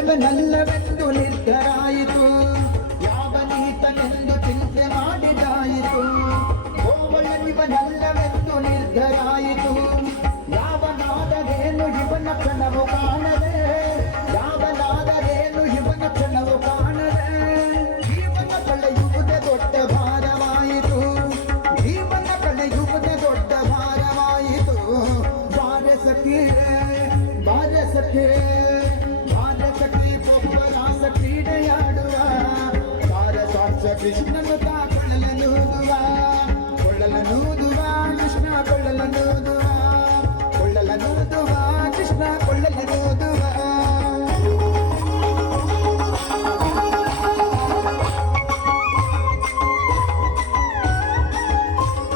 ಗೋವಳನಿವನಲ್ಲವೆಂದು ನಿರ್ಧರಾಯಿತು, ಯಾವ ನೀತನೆಂದು ಚಿಂತೆ ಮಾಡಿದಾಯಿತು. ಗೋವಳನಿವನಲ್ಲವೆಂದು ನಿರ್ಧರಾಯಿತು, ಯಾವನಾದರೇನು ಇವನ ಕ್ಷಣವು ಕಾಣದೆ, ಯಾವನಾದರೇನು ಇವನ ಕ್ಷಣವು ಕಾಣದೆ. ಜೀವನ ಕಳೆಯುವುದೇ ದೊಡ್ಡ ಭಾರವಾಯಿತು, ಜೀವನ ಕಳೆಯುವುದೇ ದೊಡ್ಡ ಭಾರವಾಯಿತು. ಬಾರಸಖಿ ಬಾರಸಖಿ ಬಾರಸಖಿ ಒಬ್ಬರಾಸ ಕ್ರೀಡೆಯಾಡುವ, ಸಾರಸಾಕ್ಷ ಕೃಷ್ಣನು ತಾ ಕೊಳ್ಳಲನೂದುವ, ಕೊಳ್ಳಲನೂದುವ ಕೃಷ್ಣ ಕೊಳ್ಳಲನೂದುವ.